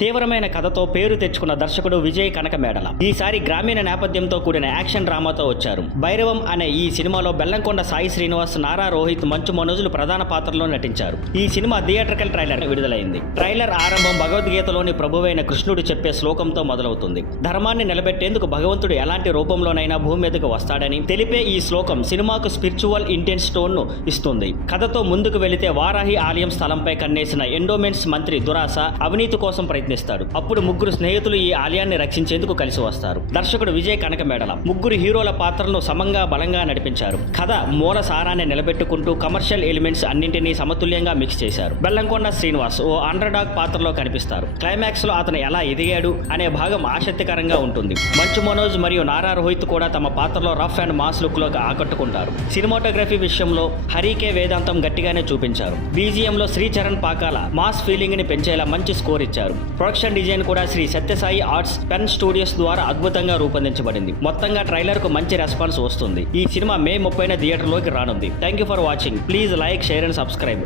తీవ్రమైన కథతో పేరు తెచ్చుకున్న దర్శకుడు విజయ్ కనకమేడల ఈసారి గ్రామీణ నేపథ్యంతో కూడిన యాక్షన్ డ్రామాతో వచ్చారు. భైరవం అనే ఈ సినిమాలో బెల్లంకొండ సాయి శ్రీనివాస్, నారా రోహిత్, మంచు మనోజులు ప్రధాన పాత్రలో నటించారు. ఈ సినిమా థియేట్రికల్ ట్రైలర్ విడుదలైంది. ట్రైలర్ ఆరంభం భగవద్గీతలోని ప్రభువైన కృష్ణుడు చెప్పే శ్లోకంతో మొదలవుతుంది. ధర్మాన్ని నిలబెట్టేందుకు భగవంతుడు ఎలాంటి రూపంలోనైనా భూమి మీదకు వస్తాడని తెలిపే ఈ శ్లోకం సినిమాకు స్పిరిచువల్ ఇంటెన్స్ టోన్ ను ఇస్తుంది. కథతో ముందుకు వెళితే వారాహి ఆలయం స్థలంపై కన్నేసిన ఎండోమెంట్స్ మంత్రి దురాస అవినీతి కోసం ప్రయత్నిస్తాడు. అప్పుడు ముగ్గురు స్నేహితులు ఈ ఆలయాన్ని రక్షించేందుకు కలిసి వస్తారు. దర్శకుడు విజయ్ కనకమేడల ముగ్గురు హీరోల పాత్రలను సమంగా బలంగా నడిపించారు. కథ మూల సారాన్ని నిలబెట్టుకుంటూ కమర్షియల్ ఎలిమెంట్స్ అన్నింటినీ సమతుల్యంగా మిక్స్ చేశారు. బెల్లంకొండ శ్రీనివాస్ ఓ అండర్డాగ్ పాత్రలో కనిపిస్తారు. క్లైమాక్స్ లో అతను ఎలా ఎదిగాడు అనే భాగం ఆసక్తికరంగా ఉంటుంది. మంచు మనోజ్ మరియు నారా రోహిత్ కూడా తమ పాత్రలో రఫ్ అండ్ మాస్ లుక్ లో ఆకట్టుకుంటారు. సినిమాటోగ్రఫీ విషయంలో హరికే వేదాంతం గట్టిగానే చూపించారు. బీజిఎం లో శ్రీచరణ్ పాకాల మాస్ ఫీలింగ్ ని పెంచేలా మంచి స్కోర్ ఇచ్చారు. ప్రొడక్షన్ డిజైన్ కూడా Shri Sathya Sai Arts Pen Studios ద్వారా అద్భుతంగా రూపొందించబడింది. మొత్తంగా ట్రైలర్ కు మంచి రెస్పాన్స్ వస్తుంది. ఈ సినిమా మే 30న థియేటర్లోకి రానుంది. Thank you for watching. Please like, share and subscribe.